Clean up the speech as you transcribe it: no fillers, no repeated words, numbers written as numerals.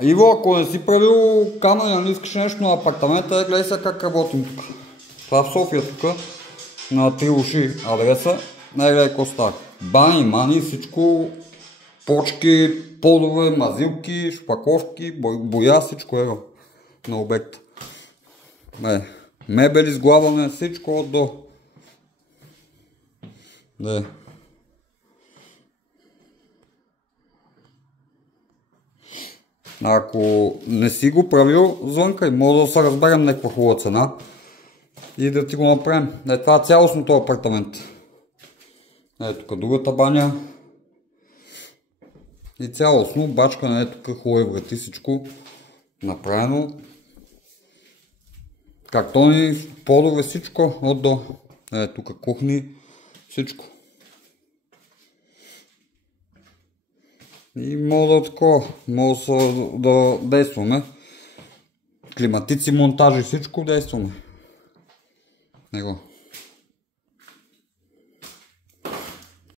Иво, ако не си правил камера, не искаш нещо на апартамента, гледай сега как работим тук. Това в София тук, на Три уши адреса, гледай какво става. Бани, мани, всичко, почки, подове, мазилки, шпаковки, боя, всичко е на обекта. Мебели, сглаване, всичко от до. Ако не си го правил, звънкай, може да се разберем някаква хубава цена и да ти го направим. Това е цялостното апартамент. Тук другата баня и цялостно, бачка, тук хубави врати, всичко направено. Картони, подове, всичко от до. Тук кухни, всичко. И може да действаме. Климатици, монтажи, всичко действаме. Него.